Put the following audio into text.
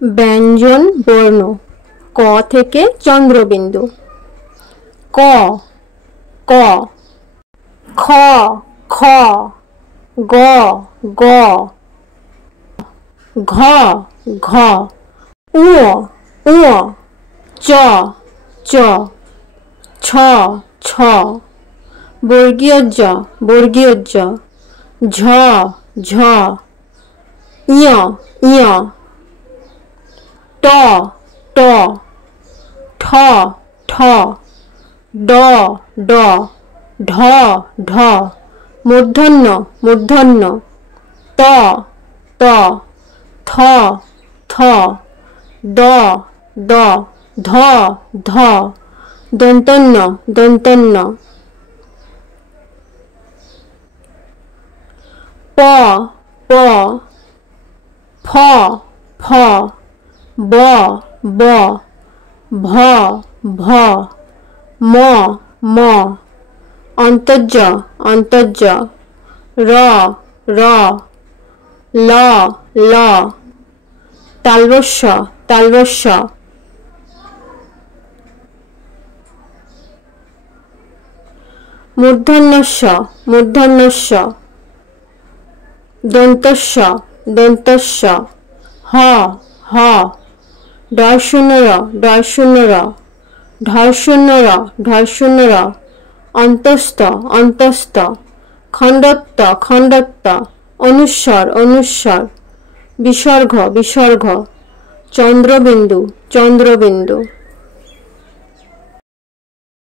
ব্যঞ্জন বর্ণ ক থেকে চন্দ্রবিন্দু। ক ক, খ খ, গ গ, ঘ ঘ, উ উ, চ চ, ছ ছ, বর্গীয় জ বর্গীয় জ, ঝ ঝ, ইয় ইয়, ট ট, ঠ ঠ, ড ড, ঢ ঢ, মূর্ধন্য মূর্ধন্য, ত ত, থ থ, দ দ, ধ ধ, দন্তন্য দন্তন্য, প প, ফ ফ, ব ব, ভ ভ, ম ম, অন্তর্জ অন্তর্জ, র র, ল ল, তালবস্য তালবস্য, মূর্ধন্যস্য মূর্ধন্যস্য, দন্তস্য দন্তস্য, হ হ, ঢ র ঢ র, ঢ র ঢ র, অন্তস্থ অন্তস্থ, খণ্ডত্ব খণ্ডত্ব, অনুস্বর অনুস্বর, বিসর্গ বিসর্গ, চন্দ্রবিন্দু চন্দ্রবিন্দু।